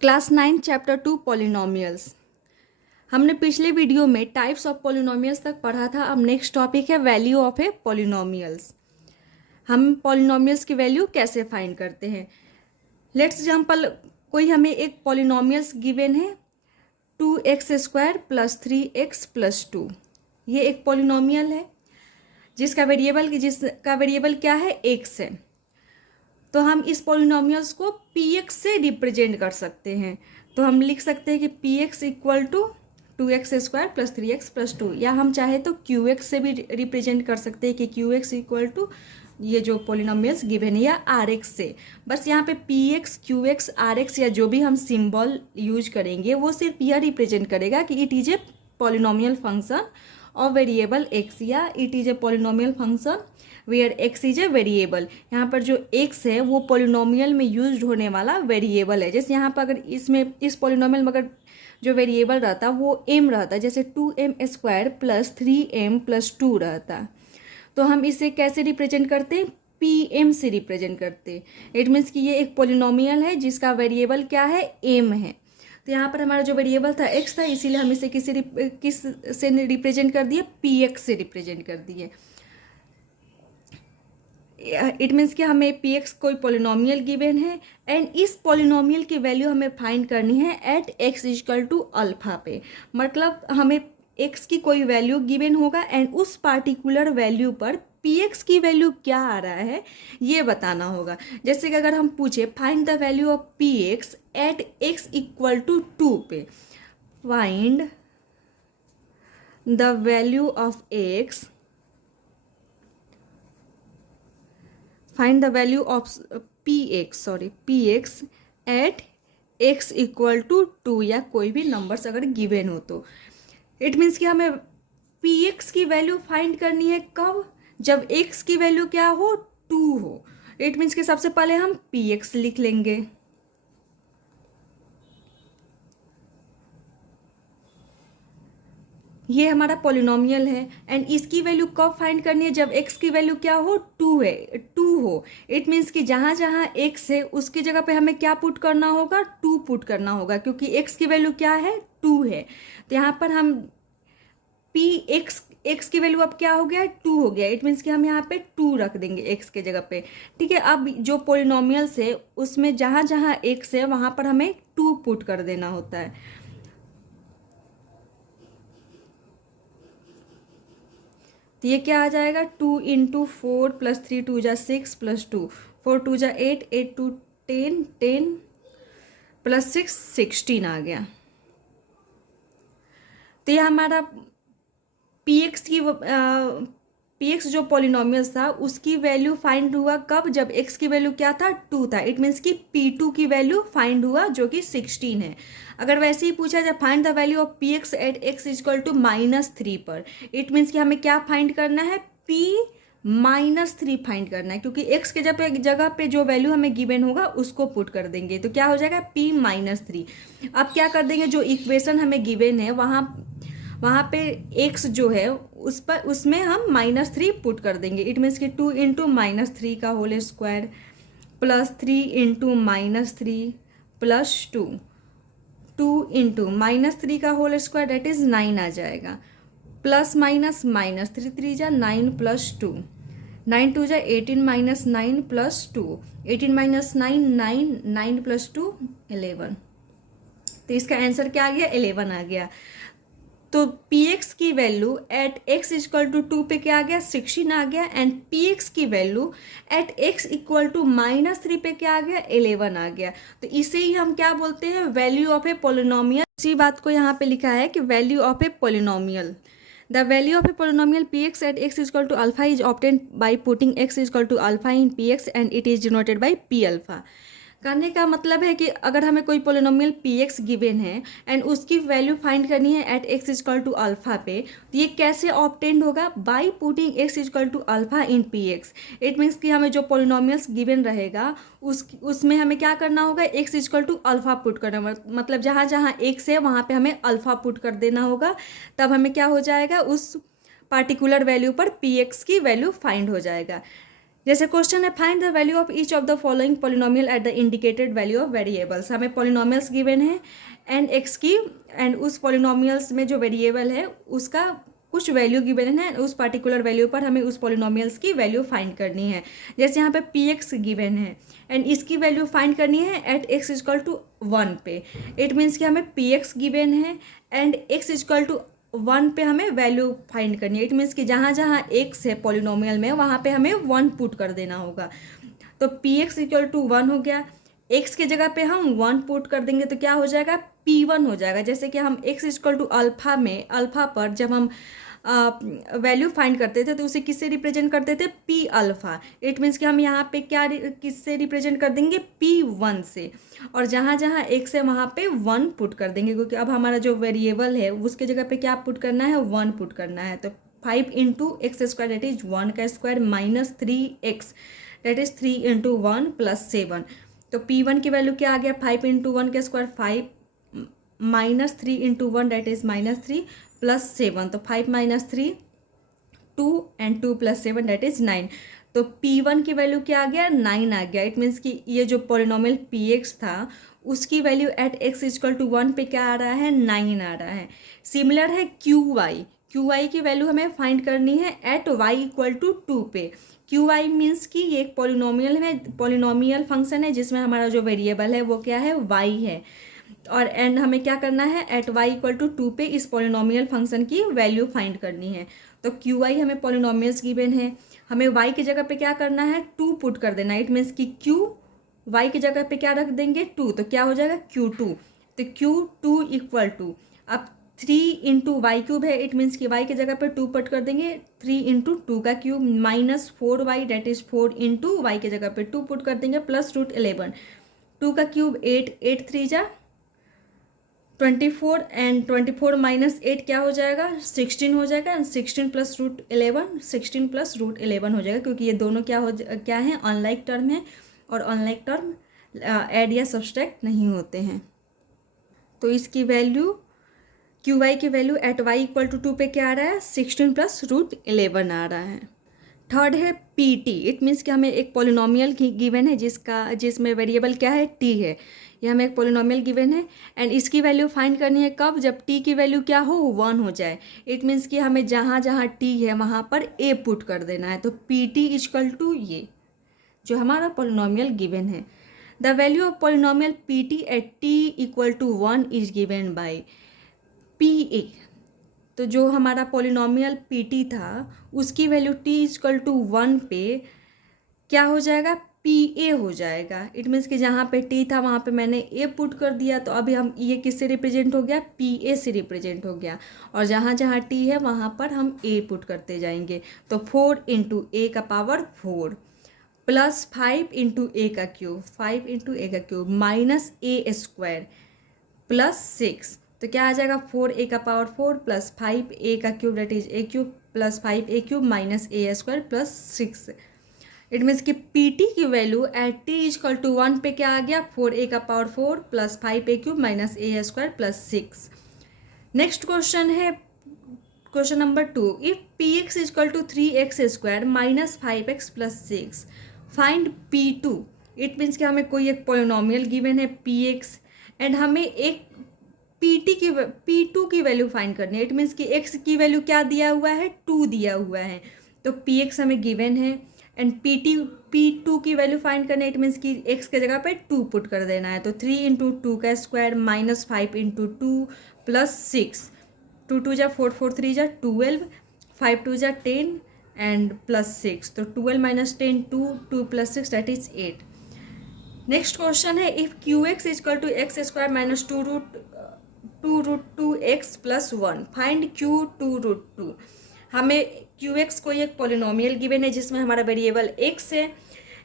Class 9 chapter 2 polynomials. हमने पिछले video में टाइप्स ऑफ पॉलिनोमियल्स तक पढ़ा था। अब नेक्स्ट टॉपिक है वैल्यू ऑफ ए पॉलिनोमियल्स। हम पॉलिनोमियल्स की वैल्यू कैसे फाइंड करते हैं। लेट्स एग्जाम्पल, कोई हमें एक पॉलिनोमियल्स गिवन है 2x² + 3x + 2। ये एक पॉलिनोमियल है जिसका वेरिएबल क्या है, x है। तो हम इस पॉलिनोमियल्स को px से रिप्रेजेंट कर सकते हैं। तो हम लिख सकते हैं कि px = 2x² + 3x + 2, या हम चाहे तो qx से भी रिप्रेजेंट कर सकते हैं कि qx = ये जो पॉलिनोमियल्स गिवन है, या rx से। बस यहाँ पे px, qx, rx या जो भी हम सिंबल यूज करेंगे वो सिर्फ यह रिप्रेजेंट करेगा कि it is a polynomial function of variable x, या it is a polynomial function where x is a variable. यहाँ पर जो x है वो पॉलिनोमियल में यूज होने वाला वेरिएबल है। जैसे यहाँ पर अगर इस पॉलिनोमियल में अगर जो वेरिएबल रहता वो m रहता, जैसे 2m² + 3m + 2 रहता, तो हम इसे कैसे रिप्रेजेंट करते हैं, pm से रिप्रेजेंट करते हैं। इट मीन्स कि ये एक पॉलिनोमियल है जिसका वेरिएबल क्या है, m है। तो यहाँ पर हमारा जो वेरिएबल था x था, इसीलिए हम इसे किस से रिप्रेजेंट कर दिए, px से रिप्रेजेंट कर दिए। इट मीन्स कि हमें px कोई पॉलिनोमियल गिवन है एंड इस पॉलिनोमियल की वैल्यू हमें फाइंड करनी है एट x = अल्फा पे। मतलब हमें x की कोई वैल्यू गिवन होगा एंड उस पार्टिकुलर वैल्यू पर px की वैल्यू क्या आ रहा है ये बताना होगा। जैसे कि अगर हम पूछे find the value of px at x = 2 पे, find the value of x, find the value of px at x = 2, या कोई भी नंबर्स अगर गिवन हो तो इट मीन्स कि हमें px की वैल्यू फाइंड करनी है कब, जब x की वैल्यू क्या हो, 2 हो। इट मीन्स कि सबसे पहले हम px लिख लेंगे। ये हमारा पॉलिनोमियल है एंड इसकी वैल्यू कब फाइंड करनी है, जब x की वैल्यू क्या हो, 2 हो। इट मीन्स कि जहाँ जहाँ x है उसकी जगह पे हमें क्या पुट करना होगा, 2 पुट करना होगा, क्योंकि x की वैल्यू क्या है, 2 है। तो यहाँ पर हम x की वैल्यू अब क्या हो गया, 2 हो गया। इट मीन्स कि हम यहाँ पे 2 रख देंगे x के जगह पे। ठीक है, अब जो पॉलिनोमियल्स है उसमें जहाँ जहाँ x है वहाँ पर हमें 2 पुट कर देना होता है। तो ये क्या आ जाएगा, 2 × 4 + 3 2 = 6 + 2 4 2 = 8 8 2 10 10 + 6 16 आ गया। तो ये हमारा px जो पॉलिनोमियल्स था उसकी वैल्यू फाइंड हुआ कब, जब x की वैल्यू क्या था, 2 था। इट मीन्स कि p2 की वैल्यू फाइंड हुआ जो कि 16 है। अगर वैसे ही पूछा जाए find the value of px at x = -3 पर, इट मीन्स कि हमें क्या फाइंड करना है, p -3 फाइंड करना है, क्योंकि x के जगह पे जो वैल्यू हमें गिवन होगा उसको पुट कर देंगे। तो क्या हो जाएगा, p -3। अब क्या कर देंगे, जो इक्वेशन हमें गिवन है वहाँ पे x जो है उसमें हम -3 पुट कर देंगे। इट मीन्स कि 2 × -3 का होल स्क्वायर + 3 × -3 + 2 2 × -3 का होल स्क्वायर दैट इज 9 आ जाएगा, प्लस माइनस -3 3 जा 9 + 2 9 2 जा 18 - 9 + 2 18 - 9 9 9 + 2 11। तो इसका आंसर क्या आ गया, 11 आ गया। तो px की वैल्यू एट x = 2 पे क्या आ गया, 16 आ गया एंड px की वैल्यू एट x = -3 पे क्या आ गया, 11 आ गया। तो इसे ही हम क्या बोलते हैं, वैल्यू ऑफ ए पॉलिनोमियल। इसी बात को यहाँ पे लिखा है कि value of a polynomial, the value of a polynomial px at x = alpha is obtained by putting x = alpha in px and it is denoted by p alpha. कहने का मतलब है कि अगर हमें कोई पॉलिनोमियल px गिवन है and उसकी वैल्यू फाइंड करनी है एट x = अल्फा पे, तो ये कैसे ऑब्टेंड होगा, by putting x = alpha in px। It means कि हमें जो पॉलिनोमियल्स गिवन रहेगा उसमें हमें क्या करना होगा, x = अल्फा पुट करना होगा। मतलब जहाँ जहाँ x है वहाँ पे हमें अल्फा पुट कर देना होगा, तब हमें क्या हो जाएगा, उस पार्टिकुलर वैल्यू पर px की वैल्यू फाइंड हो जाएगा। जैसे क्वेश्चन है find the value of each of the following polynomial at the indicated value of variables. हमें पॉलिनोमियल्स गिवन है एंड एक्स की, एंड उस पॉलिनोमियल्स में जो वेरिएबल है उसका कुछ वैल्यू गिवन है, उस पर्टिकुलर वैल्यू पर हमें उस पॉलिनोमियल्स की वैल्यू फाइंड करनी है। जैसे यहाँ पे पी एक्स गिवन है एंड इसकी वैल्यू फाइंड करनी है एट एक्स इजकल टू 1 पे। इट मीन्स कि हमें पी एक्स गिवन है एंड एक्स इजकल टू 1 पे हमें वैल्यू फाइंड करनी है। इट मीन्स कि जहाँ जहाँ एक्स है पॉलिनोमियल में वहाँ पे हमें 1 पुट कर देना होगा। तो पी एक्स इक्वल टू 1 हो गया, एक्स के जगह पे हम 1 पुट कर देंगे तो क्या हो जाएगा, P1 हो जाएगा। जैसे कि हम एक्स इक्वल टू अल्फा में, अल्फा पर जब हम वैल्यू फाइंड करते थे तो उसे किससे रिप्रेजेंट करते थे, P अल्फा। इट मीन्स कि हम यहाँ पे क्या किससे रिप्रेजेंट कर देंगे, P1 से। और जहाँ जहाँ एक्स है वहाँ पे 1 पुट कर देंगे, क्योंकि अब हमारा जो वेरिएबल है उसके जगह पे क्या पुट करना है, 1 पुट करना है। तो 5 into x square that is 1 का square minus 3x that is 3 into 1 plus 7। तो P1 की वैल्यू क्या आ गया, 5 इंटू 1 का square 5 minus 3 into 1 that is minus 3 plus 7। तो 5 minus 3 2 and 2 plus 7 that is 9। तो P1 की वैल्यू क्या आ गया, 9 आ गया। इट मीन्स कि ये जो पॉलिनोमियल PX था उसकी value at x equal to 1 पे क्या आ रहा है, 9 आ रहा है। सिमिलर है QY की वैल्यू हमें फाइंड करनी है एट y इक्वल टू 2 पे। QY मीन्स कि ये एक पॉलिनोमियल फंक्शन है जिसमें हमारा जो वेरिएबल है वो क्या है, y है। और एंड हमें क्या करना है, एट y इक्वल टू 2 पे इस पॉलिनोमियल फंक्शन की वैल्यू फाइंड करनी है। तो QY हमें पॉलिनोमियल्स गिवन है, हमें y की जगह पे क्या करना है, 2 पुट कर देना। इट मीन्स कि Q y की जगह पे क्या रख देंगे, 2, तो क्या हो जाएगा Q2। तो Q2 इक्वल टू, अब 3 इंटू वाई क्यूब है, इट मीन्स कि y की जगह पे 2 पुट कर देंगे, 3 इंटू 2 का cube minus 4y that is 4 into y की जगह पे 2 पुट कर देंगे प्लस रूट 11। 2 का क्यूब 8, 8 3 जा 24 एंड 24 माइनस 8 क्या हो जाएगा, 16 हो जाएगा। And 16 plus root 11, 16 plus root 11 हो जाएगा, क्योंकि ये दोनों क्या है, अनलाइक टर्म है और अनलाइक टर्म ऐड या सब्सट्रैक्ट नहीं होते हैं। तो इसकी वैल्यू QY की value at y equal to 2 पे क्या आ रहा है, 16 प्लस रूट 11 आ रहा है। थर्ड है PT। इट मीन्स कि हमें एक पॉलिनोमियल गिवन है जिसमें वेरिएबल क्या है, t है। ये हमें एक पॉलिनोमियल गिवन है एंड इसकी वैल्यू फाइंड करनी है कब, जब t की वैल्यू क्या हो, 1 हो जाए। इट मीन्स कि हमें जहाँ जहाँ t है वहाँ पर a पुट कर देना है। तो PT इक्वल टू ये जो हमारा पॉलिनोमियल गिवन है, the value of polynomial PT at t equal to 1 is given by PA। तो जो हमारा पॉलिनोमियल PT था उसकी वैल्यू t इक्वल टू 1 पे क्या हो जाएगा, PA हो जाएगा। इट मीन्स कि जहाँ पे t था वहाँ पे मैंने a पुट कर दिया, तो अभी हम ये किससे रिप्रेजेंट हो गया, PA से रिप्रेजेंट हो गया। और जहाँ जहाँ t है वहाँ पर हम a पुट करते जाएंगे। तो 4 इंटू a का पावर 4 प्लस 5 इंटू a का क्यूब, 5 इंटू a का cube minus a square plus 6। तो क्या आ जाएगा, 4a का पावर 4 प्लस 5a का cube that is a cube plus 5a cube minus a square plus 6। It means कि PT की value at t equal to 1 पे क्या आ गया, 4a का power 4 plus 5a cube minus a square plus 6। Next question है question number 2। If px equal to 3x square minus 5x plus 6 find P2। It means कि हमें कोई एक पॉलिनोमियल गिवन है px एंड हमें एक P2 की वैल्यू फाइंड करनी है। इट मीन्स कि x की वैल्यू क्या दिया हुआ है, 2 दिया हुआ है। तो px हमें गिवन है एंड P2 की वैल्यू फाइंड करनी है। इट मीन्स कि x के जगह पे 2 पुट कर देना है। तो 3 इंटू 2 का स्क्वायर माइनस 5 इंटू 2 प्लस 6, 2 2 जा 4 4 3 जा 12, 5 2 जा 10 एंड प्लस 6। तो 12 minus 10 2 plus 6 that is 8। Next question है if QX equal to x square minus 2 root 2x plus 1 find Q2 root 2। हमें QX को एक पॉलिनोमियल गिवन है जिसमें हमारा वेरिएबल x है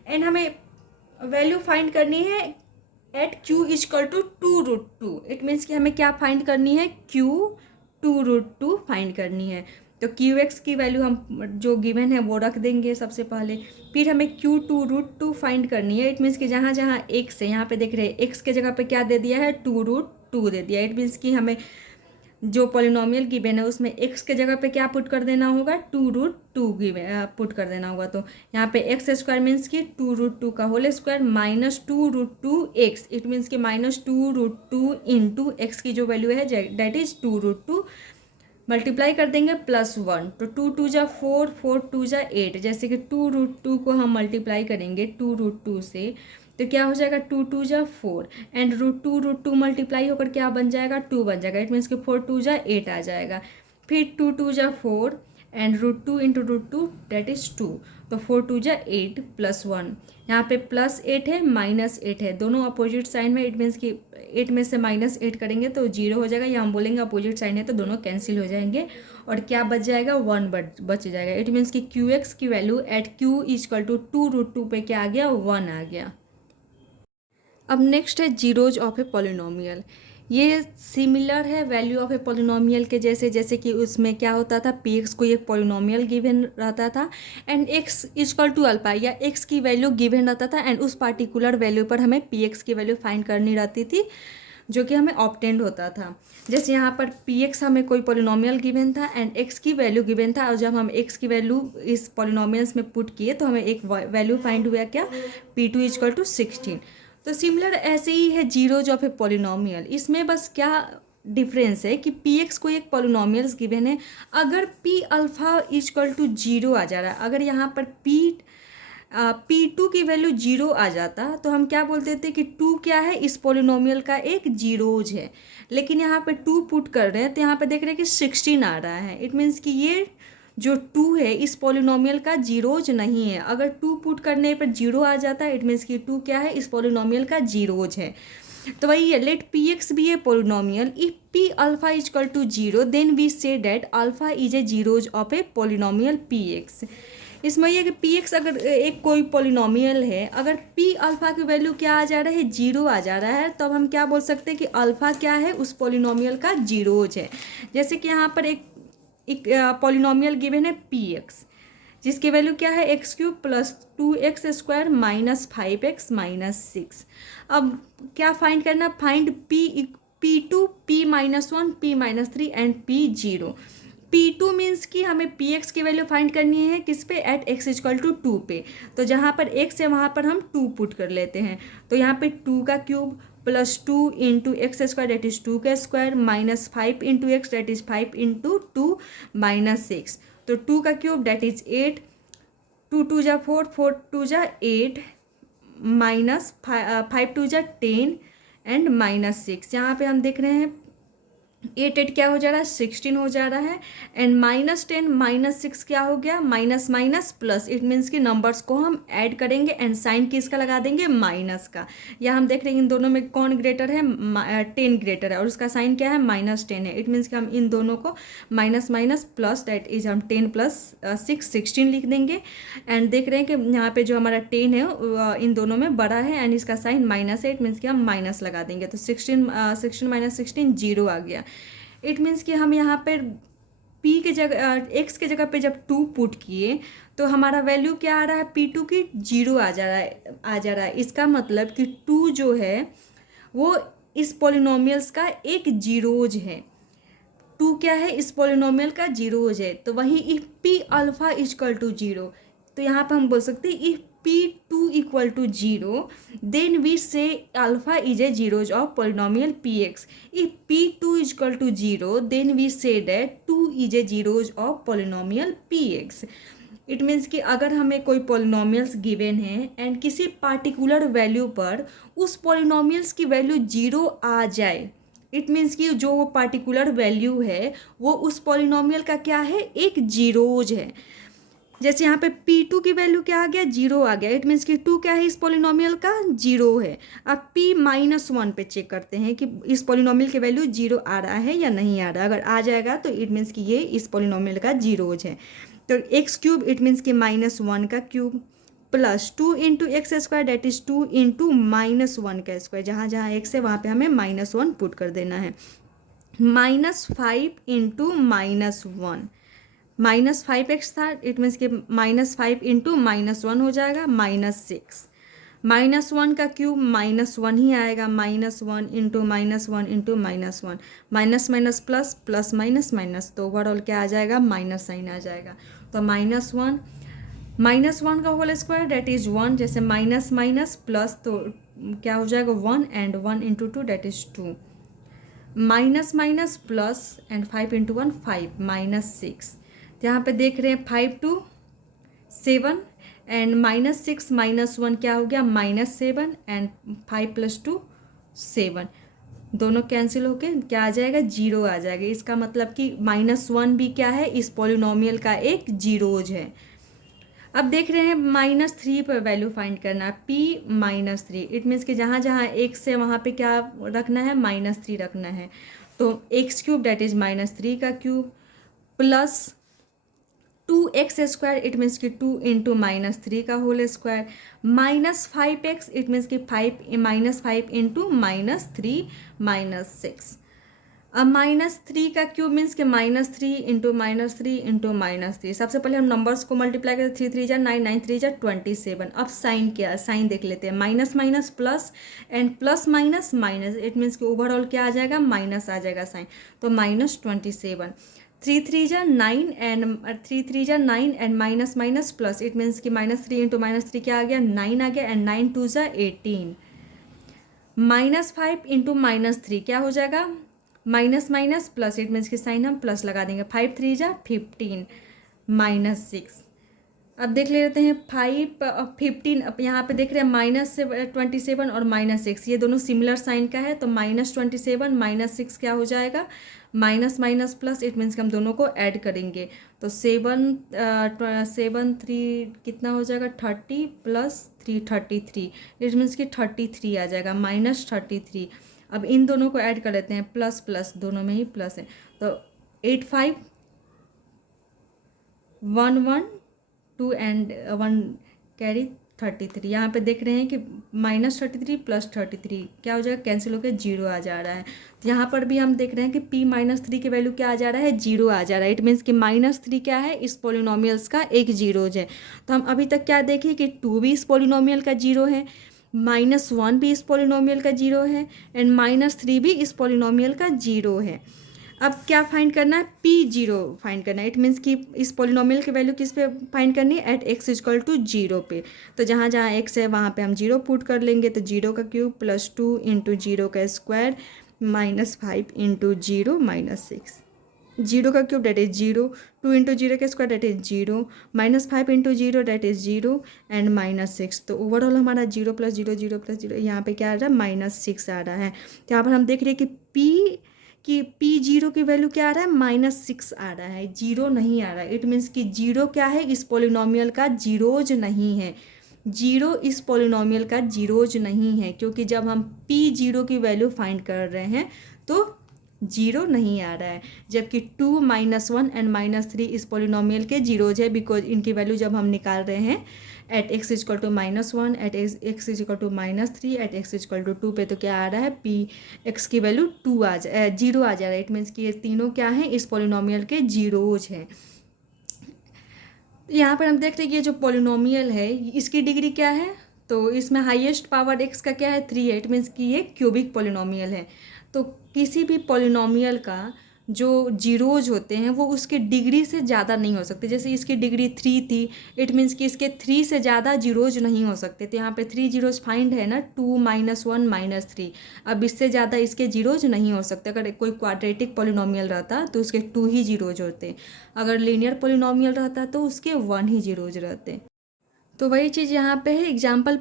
एंड हमें वैल्यू फाइंड करनी है at Q equal to 2 root 2। It means कि हमें क्या फाइंड करनी है, Q2 रूट 2 फाइंड करनी है। तो QX की वैल्यू हम जो गिवन है वो रख देंगे सबसे पहले, फिर हमें Q2 रूट 2 फाइंड करनी है। इट मीन्स कि जहाँ जहाँ x है, यहाँ पे देख रहे हैं x के जगह पे क्या दे दिया है, 2 रूट 2 दे दिया। इट मीन्स कि हमें जो पॉलिनोमियल गिवन है उसमें x के जगह पे क्या पुट कर देना होगा, 2√2 पुट कर देना होगा। तो यहाँ पे एक्स स्क्वायर मीन्स कि 2√2 का whole square minus 2√2x, it means कि माइनस 2√2 इंटू एक्स की जो वैल्यू है डेट इज 2√2, मल्टीप्लाई कर देंगे +1, तो 2 × 2 = 4, 4 × 2 = 8। जैसे कि 2√2 को हम मल्टीप्लाई करेंगे 2√2 से तो क्या हो जाएगा, 2 × 2 = 4 एंड √2 मल्टीप्लाई होकर क्या बन जाएगा, 2 बन जाएगा। इट मीन्स कि 4 × 2 = 8 आ जाएगा। फिर 2 × 2 = 4 एंड √2 × √2 डेट इज 2, तो 4 × 2 = 8 +1, यहाँ पे +8 है -8 है, दोनों अपोजिट साइन में। इट मीन्स कि 8 में से -8 करेंगे तो 0 हो जाएगा, या हम बोलेंगे अपोजिट साइन है तो दोनों कैंसिल हो जाएंगे और क्या बच जाएगा, 1 बच जाएगा। इट मीन्स कि QX की वैल्यू एट Q = 2√2 पे क्या आ गया, 1 आ गया। अब नेक्स्ट है जीरोज ऑफ ए पॉलिनोमियल। ये सिमिलर है वैल्यू ऑफ ए पॉलिनोमियल के जैसे कि उसमें क्या होता था, px को एक पॉलिनोमियल गिवन रहता था एंड x = अल्फा, या x की वैल्यू गिवन रहता था एंड उस पार्टिकुलर वैल्यू पर हमें px की वैल्यू फाइंड करनी रहती थी, जो कि हमें ऑब्टेंड होता था। जैसे यहाँ पर px हमें कोई पॉलिनोमियल गिवन था एंड x की वैल्यू गिवन था, और जब हम x की वैल्यू इस पॉलिनोमियल्स में पुट किए तो हमें एक वैल्यू फाइंड हुआ, क्या, p2 = 16। तो सिमिलर ऐसे ही है जीरोज ऑफ ए पॉलिनोमियल। इसमें बस क्या डिफरेंस है कि px को एक पॉलिनोमियल्स गिवन है, अगर p अल्फा = 0 आ जा रहा है, अगर यहाँ पर p2 की वैल्यू 0 आ जाता तो हम क्या बोलते थे कि 2 क्या है, इस पॉलिनोमियल का एक जीरोज है। लेकिन यहाँ पे 2 पुट कर रहे हैं तो यहाँ पे देख रहे हैं कि 16 आ रहा है। इट मीन्स कि ये जो 2 है इस पॉलिनोमियल का जीरोज नहीं है। अगर 2 पुट करने पर 0 आ जाता है, इट मीन्स कि 2 क्या है, इस पॉलिनोमियल का जीरोज है। तो वही है, let px be a polynomial if p alpha = 0 then we say that alpha is a zeros of a polynomial px। इसमें यह कि px अगर एक कोई पॉलिनोमियल है, अगर p अल्फा की वैल्यू क्या आ जा रहा है, 0 आ जा रहा है, तब हम क्या बोल सकते हैं कि अल्फा क्या है, उस पॉलिनोमियल का जीरोज है। जैसे कि यहाँ पर एक पॉलिनोमियल गिवन है px, जिसकी वैल्यू क्या है, x³ + 2x² - 5x - 6। अब क्या फाइंड करना, find p2, p - 1, p - 3 and p0। p2 means कि हमें px की वैल्यू फाइंड करनी है किस पे, एट x = 2 पे। तो जहाँ पर x है वहाँ पर हम 2 पुट कर लेते हैं। तो यहाँ पे 2 का क्यूब +2 × x² डेट इज 2 का स्क्वायर -5 × x डेट इज 5 × 2 - 6। तो 2 का क्यूब डेट इज 8, 2 × 2 = 4, 4 × 2 = 8 -5 × 2 = 10 एंड -6। यहाँ पे हम देख रहे हैं 8 क्या हो जा रहा है, 16 हो जा रहा है एंड -10 -6 क्या हो गया, minus minus plus. It means कि नंबर्स को हम ऐड करेंगे एंड साइन किसका लगा देंगे, माइनस का। या हम देख रहे हैं इन दोनों में कौन ग्रेटर है, 10 ग्रेटर है और उसका साइन क्या है, -10 है। इट मीन्स कि हम इन दोनों को minus minus plus that is हम 10 + 6 16 लिख देंगे। एंड देख रहे हैं कि यहाँ पे जो हमारा 10 है इन दोनों में बड़ा है एंड इसका साइन माइनस है। इट मीन्स कि हम माइनस लगा देंगे, तो 16 - 16 0 आ गया। इट मीन्स कि हम यहाँ पर p के जगह x के जगह पे जब 2 पुट किए तो हमारा वैल्यू क्या आ रहा है, p2 की 0 आ जा रहा है। इसका मतलब कि 2 जो है वो इस पॉलिनोमियल्स का एक जीरोज है। 2 क्या है, इस पॉलिनोमियल का जीरोज है। तो वहीं इफ p अल्फा = 0, तो यहाँ पर हम बोल सकते हैं if p2 = 0 then we say alpha is a zeros of polynomial px. If p2 = 0 then we say that 2 is a zeros of polynomial px. It means कि अगर हमें कोई पॉलिनोमियल्स गिवन है एंड किसी पार्टिकुलर वैल्यू पर उस polynomials की value 0 आ जाए, इट मीन्स कि जो वो पार्टिकुलर वैल्यू है वो उस पॉलिनोमियल का क्या है, एक जीरोज है। जैसे यहाँ पे p2 की वैल्यू क्या आ गया, 0 आ गया। इट मीन्स कि 2 क्या है, इस पॉलिनोमियल का 0 है। अब p - 1 पे चेक करते हैं कि इस पॉलिनोमियल की वैल्यू 0 आ रहा है या नहीं आ रहा है। अगर आ जाएगा तो इट मीन्स कि ये इस पॉलिनोमियल का जीरोज है। तो x³ इट मीन्स कि -1 का क्यूब +2 × x² डेट इज 2 × -1 का स्क्वायर। जहाँ जहाँ x है वहाँ पे हमें -1 पुट कर देना है। -5 × -1 -5x था, इट मीन्स कि -5 × -1 हो जाएगा -6 -1 का क्यूब -1 ही आएगा, -1 into -1 into -1, minus minus plus, plus minus minus, तो ओवरऑल क्या आ जाएगा, माइनस साइन आ जाएगा। तो -1 का होल स्क्वायर डेट इज़ 1, जैसे माइनस माइनस प्लस तो क्या हो जाएगा 1, and 1 into 2 that is 2, minus minus plus and 5 into 1 5, -6। तो यहाँ पे देख रहे हैं 5 to 7 एंड -6 -1 क्या हो गया, -7 एंड 5 + 2 7, दोनों कैंसिल होके क्या आ जाएगा, 0 आ जाएगा। इसका मतलब कि -1 भी क्या है, इस पॉलिनोमियल का एक जीरोज है। अब देख रहे हैं -3 पर वैल्यू फाइंड करना है, p-3। इट मीन्स कि जहाँ जहाँ x से वहाँ पे क्या रखना है, -3 रखना है। तो x³ डेट इज -3 का cube plus 2x² it means कि 2 इंटू -3 का whole square, -5x it means कि 5 इंटू -3 -6। अब -3 का क्यूब मीन्स कि -3 इंटू -3 इंटू -3। सबसे पहले हम नंबर्स को मल्टीप्लाई करें, 3 3 जा 9, 9 3 जा 27। अब साइन क्या, साइन देख लेते हैं, minus minus plus and plus minus minus, it means कि ओवरऑल क्या आ जाएगा, माइनस आ जाएगा साइन, तो -27। 3 3 जा 9 and minus minus plus, it means कि -3 इंटू -3 क्या आ गया, 9 आ गया, एंड 9 2 जा 18। -5 इंटू -3 क्या हो जाएगा, minus minus plus, it means कि साइन हम प्लस लगा देंगे, 5 3 जा 15 -6। अब देख लेते हैं 5 15, अब यहाँ पे देख रहे हैं -27 और -6, ये दोनों सिमिलर साइन का है, तो -27 -6 क्या हो जाएगा, minus minus plus, it means कि हम दोनों को ऐड करेंगे, तो 7 3 कितना हो जाएगा, 30 + 3 33, इट मीन्स कि 33 आ जाएगा, -33। अब इन दोनों को ऐड कर लेते हैं, प्लस प्लस दोनों में ही प्लस है, तो 8 5 1 1 2 एंड 1 कैरी 33। यहाँ पे देख रहे हैं कि -33 + 33 क्या हो जाएगा, कैंसिल होकर 0 आ जा रहा है। तो यहाँ पर भी हम देख रहे हैं कि p-3 की वैल्यू क्या आ जा रहा है, 0 आ जा रहा है। इट मीन्स कि -3 क्या है, इस पोलिनोमियल्स का एक जीरोज है। तो हम अभी तक क्या देखें कि 2 भी इस पोलिनोमियल का जीरो है, -1 भी इस पोलिनोमियल का जीरो है, एंड -3 भी इस पोलिनोमियल का जीरो है। अब क्या फाइंड करना है, p0 फाइंड करना है। इट मीन्स कि इस पोलिनोमियल की वैल्यू किस पे फाइंड करनी है, एट x = 0 पे। तो जहाँ जहाँ x है वहाँ पे हम 0 पुट कर लेंगे, तो 0 का क्यूब प्लस 2 इंटू 0 का स्क्वायर -5 इंटू 0 -6। 0 का क्यूब डेट इज 0, 2 इंटू 0 का square that is 0, -5 into 0 that is 0 and -6। तो ओवरऑल हमारा 0 + 0 0 + 0 यहाँ पे क्या आ रहा है, -6 आ रहा है। तो यहाँ पर हम देख रहे हैं कि p0 की वैल्यू क्या आ रहा है, -6 आ रहा है, 0 नहीं आ रहा है। इट मीन्स कि 0 क्या है, इस पोलिनोमियल का जीरोज नहीं है, 0 इस पोलिनोमियल का जीरोज नहीं है, क्योंकि जब हम p0 की वैल्यू फाइंड कर रहे हैं तो 0 नहीं आ रहा है, जबकि 2 -1 एंड -3 इस पोलिनोमियल के जीरोज है, बिकॉज इनकी वैल्यू जब हम निकाल रहे हैं at x = -1, at x = -3, at x = 2 पे, तो क्या आ रहा है, x की वैल्यू 0 आ जा रहा है। इट मीन्स कि ये तीनों क्या हैं, इस पोलिनोमियल के जीरोज हैं। यहाँ पर हम देख रहे हैं कि ये जो पोलिनोमियल है इसकी डिग्री क्या है, तो इसमें हाईएस्ट पावर x का क्या है, 3 है। इट मीन्स कि ये क्यूबिक पोलिनोमियल है। तो किसी भी पोलिनोमियल का जो जीरोज होते हैं वो उसकी डिग्री से ज़्यादा नहीं हो सकते। जैसे इसकी डिग्री 3 थी, इट मीन्स कि इसके 3 से ज़्यादा जीरोज नहीं हो सकते। तो यहाँ पे 3 जीरोज फाइंड है ना, 2 -1 -3। अब इससे ज़्यादा इसके जीरोज नहीं हो सकते। अगर कोई क्वाड्रेटिक पोलिनोमियल रहता तो उसके 2 ही जीरोज होते, अगर लीनियर पोलिनोमियल रहता तो उसके 1 ही जीरोज रहते। तो वही चीज़ यहाँ पे है। एग्जाम्पल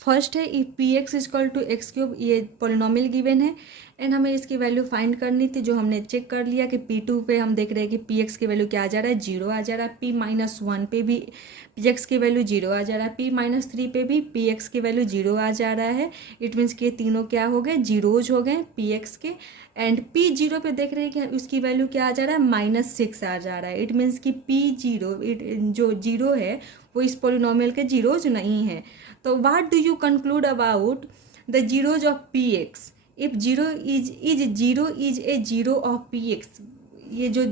फर्स्ट है, इफ px = x³, ये पोलिनोमियल गिवन है एंड हमें इसकी वैल्यू फाइंड करनी थी, जो हमने चेक कर लिया कि p2 पे हम देख रहे हैं कि px की वैल्यू क्या आ जा रहा है, 0 आ जा रहा है। p-1 पे भी px की वैल्यू 0 आ जा रहा है, p-3 पे भी px की वैल्यू 0 आ जा रहा है। इट मीन्स कि ये तीनों क्या हो गए, जीरोज हो गए px के। एंड p0 पे देख रहे हैं कि उसकी वैल्यू क्या आ जा रहा है, -6 आ जा रहा है। इट मीन्स कि p0 जो 0 है वो इस पोलिनोमियल के जीरोज नहीं है। तो what do you conclude about the zeros of px? If 0 is a zero of px, ये जो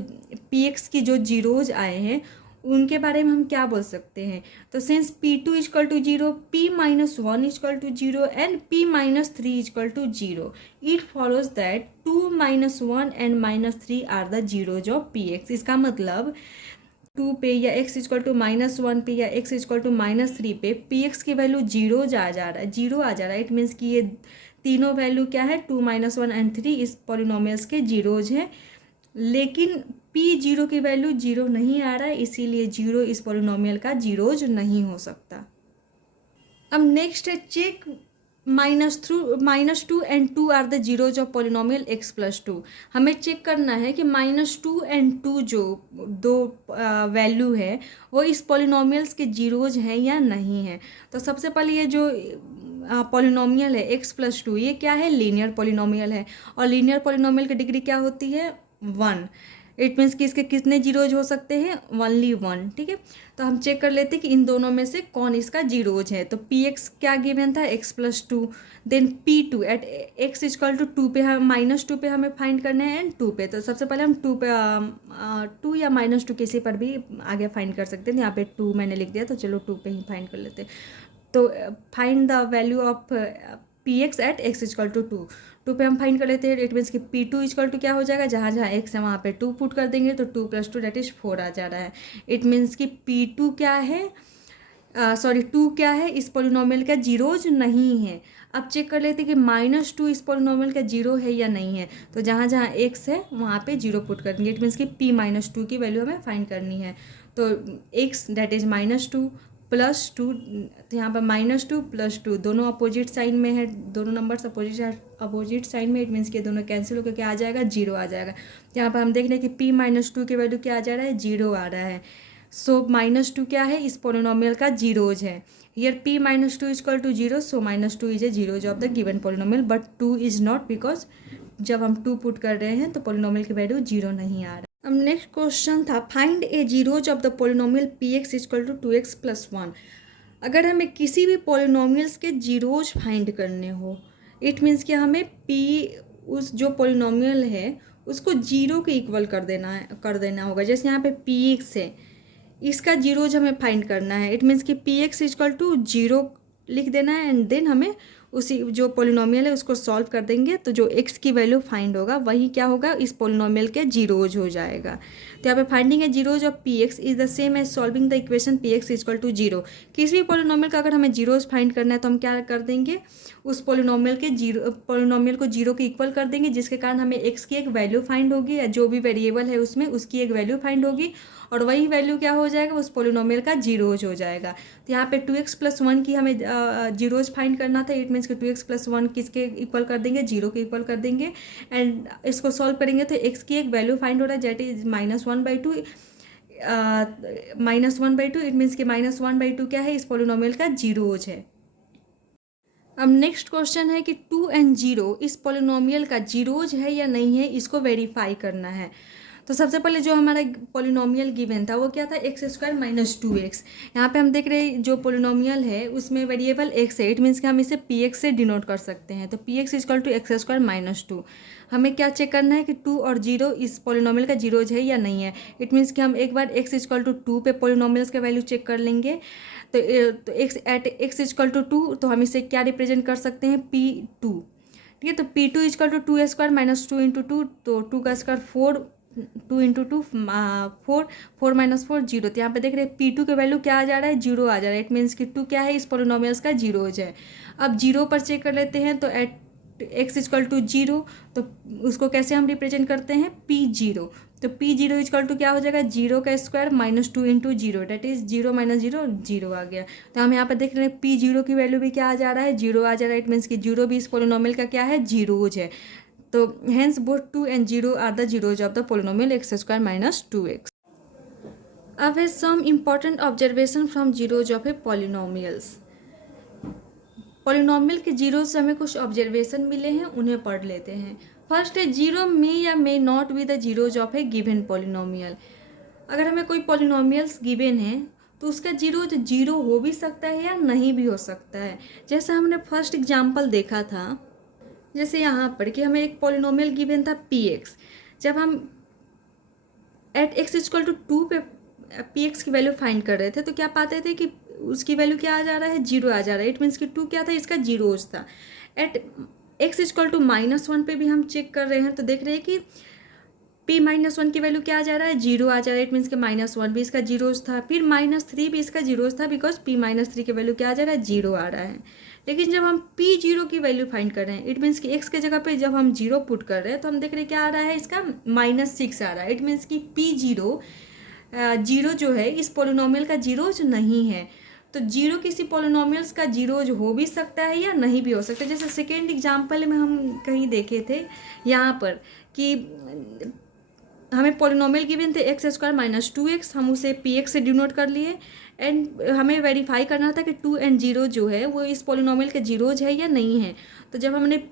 px की जो जीरोज आए हैं उनके बारे में हम क्या बोल सकते हैं? तो since P2 equal to 0, P minus 1 equal to 0 and P minus 3 equal to 0, it follows that 2 minus 1 and minus 3 are the zeros of Px। इसका मतलब 2 पे या x इक्वल टू माइनस 1 पे या x इक्वल टू माइनस 3 पे Px की value zero जा रहा है, जीरो आ जा रहा है। इट मीन्स कि ये तीनों वैल्यू क्या है, 2 माइनस 1 एंड 3 इस पॉलिनोमियल्स के जीरोज हैं। लेकिन P0 की वैल्यू जीरो नहीं आ रहा है, इसीलिए जीरो इस पॉलिनोमियल का जीरोज नहीं हो सकता। अब नेक्स्ट है check -2 and 2 are the zeros of polynomial x plus 2। हमें चेक करना है कि -2 एंड 2 जो दो वैल्यू है वो इस पॉलिनोमियल्स के जीरोज हैं या नहीं है। तो सबसे पहले ये जो पॉलिनोमियल है x प्लस 2, ये क्या है, लीनियर पॉलिनोमियल है, और लीनियर पॉलिनोमियल की डिग्री क्या होती है, 1। इट मीन्स कि इसके कितने जीरोज हो सकते हैं, ओनली 1। ठीक है, तो हम चेक कर लेते हैं कि इन दोनों में से कौन इसका जीरोज है। तो Px क्या गिवन था, x plus 2, then P2 at x equal to 2 पे, हम -2 पे हमें फाइंड करना है एंड 2 पे। तो सबसे पहले हम 2 पे 2 या -2 किसी पर भी आगे फाइंड कर सकते हैं। यहाँ पे 2 मैंने लिख दिया, तो चलो 2 पे ही फाइंड कर लेते हैं। तो find the value of Px at x equal to 2 पे हम फाइंड कर लेते हैं। इट मीन्स कि P2 इक्वल टू क्या हो जाएगा, जहाँ जहाँ x है वहाँ पे 2 पुट कर देंगे तो 2 प्लस 2 दैट इज 4 आ जा रहा है। इट मीन्स कि P2 क्या है, 2 क्या है, इस पॉलिनोमियल का जीरोज नहीं है। अब चेक कर लेते हैं कि -2 इस पॉलिनोमियल का जीरो है या नहीं है। तो जहाँ जहाँ x है वहाँ पे जीरो पुट कर देंगे। इट मीन्स कि P-2 की वैल्यू हमें फाइंड करनी है। तो x दैट इज -2 प्लस 2, तो यहाँ पर -2 प्लस 2 दोनों अपोजिट साइन में है, दोनों नंबर्स अपोजिट साइन में। इट मीन्स कि दोनों कैंसिल होकर क्या आ जाएगा, जीरो आ जाएगा। यहाँ पर हम देख रहे हैं कि P-2 की वैल्यू क्या आ जा रहा है, जीरो आ रहा है। सो -2 क्या है, इस पॉलिनोमियल का जीरोज है। Here P-2 equal to 0, so -2 is a zeros of the given polynomial, but 2 is not, because जब हम 2 पुट कर रहे हैं तो पॉलिनोमियल की वैल्यू जीरो नहीं आ रहा। अब नेक्स्ट क्वेश्चन था find a zeros of the polynomial Px equal to 2x plus 1। अगर हमें किसी भी पॉलिनोमियल्स के जीरोज फाइंड करने हो, इट मीन्स कि हमें P उस जो पॉलिनोमियल है उसको जीरो के इक्वल कर देना होगा। जैसे यहाँ पे Px है, इसका जीरोज हमें फाइंड करना है। इट मीन्स कि Px इक्वल टू 0 लिख देना है एंड देन हमें उसी जो पॉलिनोमियल है उसको सॉल्व कर देंगे, तो जो x की वैल्यू फाइंड होगा वही क्या होगा, इस पॉलिनोमियल के जीरोज हो जाएगा। तो यहाँ पे finding a zeros of Px is the same as solving the equation Px equal to 0। किसी भी पॉलिनोमियल का अगर हमें जीरोज फाइंड करना है तो हम क्या कर देंगे, उस पॉलिनोमियल को जीरो के इक्वल कर देंगे, जिसके कारण हमें x की एक वैल्यू फाइंड होगी, या जो भी वेरिएबल है उसमें उसकी एक वैल्यू फाइंड होगी, और वही वैल्यू क्या हो जाएगा, उस पॉलिनोमियल का जीरोज हो जाएगा। तो यहाँ पे 2x प्लस 1 की हमें जीरोज फाइंड करना था। इट मीन्स कि 2x प्लस 1 किसके इक्वल कर देंगे, जीरो के इक्वल कर देंगे, एंड इसको सॉल्व करेंगे तो x की एक वैल्यू फाइंड हो रहा है, दैट इज -1/2। -1/2 इट मीन्स कि -1/2 क्या है, इस पॉलिनोमियल का जीरोज है। अब नेक्स्ट क्वेश्चन है कि 2 एंड 0 इस पॉलिनोमियल का जीरोज है या नहीं है, इसको वेरीफाई करना है। तो सबसे पहले जो हमारा पॉलिनोमियल गिवन था वो क्या था, x² - 2x। यहाँ पे हम देख रहे हैं जो पॉलिनोमियल है उसमें वेरिएबल x है। इट मीन्स कि हम इसे px से डिनोट कर सकते हैं। तो px इक्वल टू x² - 2। हमें क्या चेक करना है कि 2 और 0 इस पॉलिनोमियल का जीरोज है या नहीं है। इट मीन्स कि हम एक बार x इक्वल टू 2 पे पॉलिनोमियल्स का वैल्यू चेक कर लेंगे। तो x इक्वल टू 2, तो हम इसे क्या रिप्रेजेंट कर सकते हैं, P2। ठीक है, तो P2 इक्वल टू 2² - 2 इंटू 2, तो 2 का स्क्वायर 4, 2 इंटू 2 4, 4 - 4 0। तो यहाँ पे देख रहे हैं P2 के वैल्यू क्या आ जा रहा है, जीरो आ जा रहा है। इट मीन्स कि 2 क्या है, इस पॉलिनोमियल्स का जीरोज है। अब जीरो पर चेक कर लेते हैं, तो एट x इक्वल टू 0, तो उसको कैसे हम रिप्रेजेंट करते हैं, P0। तो P0 इक्वल टू क्या हो जाएगा, 0 का स्क्वायर -2 इंटू 0, डेट इज 0 - 0 0 आ गया। तो हम यहाँ पर देख रहे हैं P0 की वैल्यू भी क्या आ जा रहा है, जीरो आ जा रहा है। इट मीन्स कि 0 भी इस पॉलिनोमियल का क्या है, जीरोज है। तो hence both 2 and 0 are the zeros of the polynomial x² - 2x। अब है some important observation from zeros of a polynomials. Polynomial के जीरो से हमें कुछ ऑब्जर्वेशन मिले हैं, उन्हें पढ़ लेते हैं। फर्स्ट है जीरो मे या may not be the zeros of A given polynomial. अगर हमें कोई पॉलिनोमियल्स गिवन है तो उसका जीरोज जीरो हो भी सकता है या नहीं भी हो सकता है। जैसे हमने फर्स्ट एग्जाम्पल देखा था, जैसे यहाँ पर कि हमें एक पॉलिनोमियल गिवन था Px। जब हम एट x इक्वल टू 2 पे पी एक्स की वैल्यू फाइंड कर रहे थे तो क्या पाते थे कि उसकी वैल्यू क्या आ जा रहा है, जीरो आ जा रहा है। इट मीन्स कि टू क्या था, इसका जीरोज था। एट एक्स इक्वल टू -1 पे भी हम चेक कर रहे हैं तो देख रहे हैं कि p-1 की वैल्यू क्या आ जा रहा है, जीरो आ जा रहा है। इट मीन्स कि -1 भी इसका जीरोज था, फिर -3 भी इसका जीरोज था, बिकॉज p-3 की वैल्यू क्या आ जा रहा है, जीरो आ रहा है। लेकिन जब हम p0 की वैल्यू फाइंड कर रहे हैं, इट मीन्स कि x के जगह पे जब हम जीरो पुट कर रहे हैं तो हम देख रहे हैं क्या आ रहा है, इसका -6 आ रहा है। इट मीन्स कि p0 जीरो जो है इस पोलिनोमियल का जीरोज नहीं है। तो जीरो किसी पोलिनोमियल्स का जीरोज हो भी सकता है या नहीं भी हो सकता है। जैसे सेकेंड एग्जाम्पल में हम कहीं देखे थे यहाँ पर कि हमें पोलिनोमियल गिवन थे x² - 2x, हम उसे px से डिनोट कर लिए एंड हमें वेरीफाई करना था कि 2 और 0 जो है वो इस पोलिनोमियल के जीरोज है या नहीं है। तो जब हमने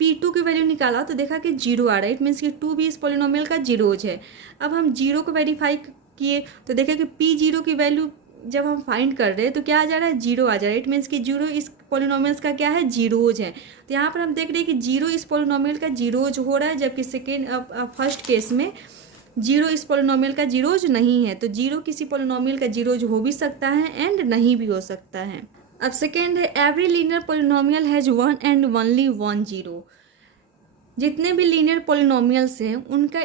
p2 की वैल्यू निकाला तो देखा कि जीरो आ रहा है। इट मीन्स कि 2 भी इस पोलिनोमियल का जीरोज है। अब हम जीरो को वेरीफाई किए तो देखा कि p0 की वैल्यू जब हम फाइंड कर रहे हैं तो क्या आ जा रहा है, जीरो आ जा रहा है। इट मीन्स कि जीरो इस पोलिनोमियल्स का क्या है, जीरोज है। तो यहाँ पर हम देख रहे हैं कि जीरो इस पोलिनोमियल का जीरोज हो रहा है, जबकि फर्स्ट केस में जीरो इस पोलिनोमियल का जीरोज नहीं है। तो जीरो किसी पोलिनोमियल का जीरोज हो भी सकता है एंड नहीं भी हो सकता है। अब सेकेंड है every linear polynomial has one and only one zero. जितने भी लीनियर पोलिनोमियल्स हैं उनका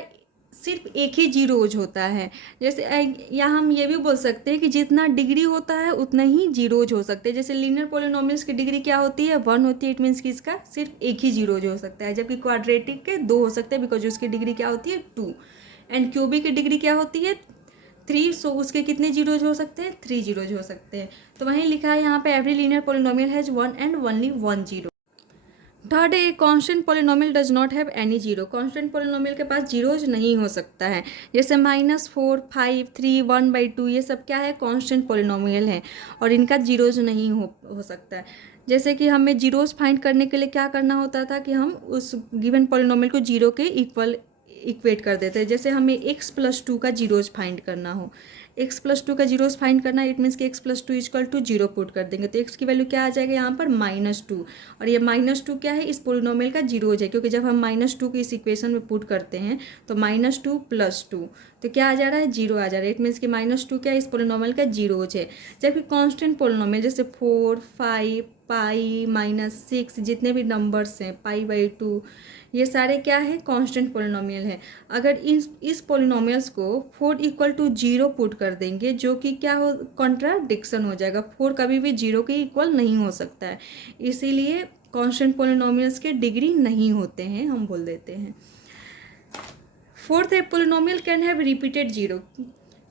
सिर्फ एक ही जीरोज होता है। जैसे या हम ये भी बोल सकते हैं कि जितना डिग्री होता है उतना ही जीरोज हो सकते हैं। जैसे लीनियर पोलिनोमियल्स की डिग्री क्या होती है, 1 होती है। इट मीन्स कि इसका सिर्फ एक ही जीरोज हो सकता है, जबकि क्वाड्रेटिक के 2 हो सकते हैं बिकॉज उसकी डिग्री क्या होती है, 2। एंड क्यूबिक की डिग्री क्या होती है, 3। सो उसके कितने जीरोज हो सकते हैं, 3 जीरोज हो सकते हैं। तो वहीं लिखा है यहाँ पे every linear polynomial has one and only one zero. Third है constant polynomial does not have any zero. Constant polynomial के पास जीरोज नहीं हो सकता है। जैसे -4, 5, 3, 1/2 ये सब क्या है, कांस्टेंट पोलिनोमियल है और इनका जीरोज नहीं हो सकता है। जैसे कि हमें जीरोज फाइंड करने के लिए क्या करना होता था कि हम उस गिवन पोलिनोमियल को जीरो के इक्वल इक्वेट कर देते हैं। जैसे हमें x+2 का जीरोज फाइंड करना हो, x+2 का जीरोज फाइंड करना है। इट मीन्स कि x+2 = 0 पुट कर देंगे तो x की वैल्यू क्या आ जाएगा यहाँ पर, -2। और ये -2 क्या है, इस पोलिनोमियल का जीरोज है, क्योंकि जब हम -2 को इस इक्वेशन में पुट करते हैं तो -2 + 2 तो क्या आ जा रहा है, 0 आ जा रहा है। इट मीन्स कि -2 क्या है, इस पोलिनोमियल का जीरोज है। जबकि कांस्टेंट पोलिनोमियल जैसे 4, 5, पाई, -6 जितने भी नंबर्स हैं, π/2 ये सारे क्या है, कांस्टेंट पोलिनोमियल है। अगर इस पोलिनोमियल्स को 4 = 0 पुट कर देंगे, जो कि क्या हो, कॉन्ट्राडिक्शन हो जाएगा। 4 कभी भी 0 के इक्वल नहीं हो सकता है, इसीलिए कांस्टेंट पोलिनोमियल्स के डिग्री नहीं होते हैं, हम बोल देते हैं। फोर्थ है polynomial can have repeated zero.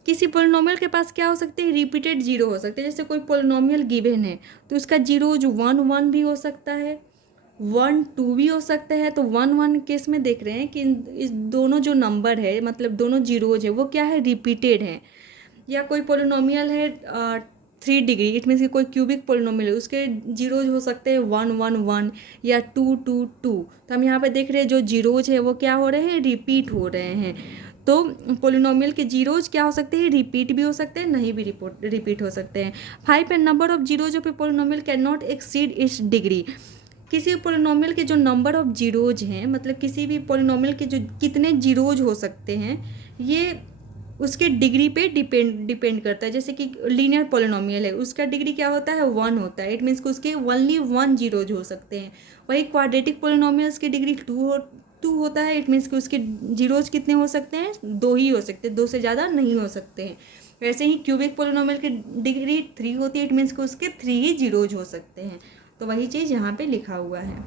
किसी पोलिनोमियल के पास क्या हो सकते हैं, रिपीटेड जीरो हो सकते हैं। जैसे कोई पोलिनोमियल गिवन है तो उसका जीरो जो 1, 1 भी हो सकता है, 1, 2 भी हो सकता है। तो 1, 1 केस में देख रहे हैं कि इस दोनों जो नंबर है, मतलब दोनों जीरोज है, वो क्या है, रिपीटेड है। या कोई पोलिनोमियल है 3 डिग्री, इट मीन्स कि कोई क्यूबिक पोलिनोमियल है, उसके जीरोज हो सकते हैं 1, 1, 1 या 2, 2, 2। तो हम यहाँ पे देख रहे हैं जो जीरोज है वो क्या हो रहे हैं, रिपीट हो रहे हैं। तो पोलिनोमियल के जीरोज क्या हो सकते हैं, रिपीट भी हो सकते हैं, नहीं भी रिपीट हो सकते हैं। 5 है number of zeros of A polynomial can not exceed it's degree. किसी पोलिनोमियल के जो नंबर ऑफ जीरोज हैं, मतलब किसी भी पोलिनोमियल के जो कितने जीरोज हो सकते हैं, ये उसके डिग्री पे डिपेंड करता है। जैसे कि लीनियर पोलिनोमियल है, उसका डिग्री क्या होता है, 1 होता है। इट मीन्स कि उसके ओनली 1 जीरोज हो सकते हैं। वही क्वाड्रेटिक पोलिनोमियल्स की डिग्री 2 होता है। इट मीन्स कि उसके जीरोज कितने हो सकते हैं, 2 ही हो सकते हैं, 2 से ज़्यादा नहीं हो सकते हैं। वैसे ही क्यूबिक पोलिनोमियल की डिग्री 3 होती है। इट मीन्स कि उसके 3 ही जीरोज हो सकते हैं। तो वही चीज़ यहाँ पे लिखा हुआ है।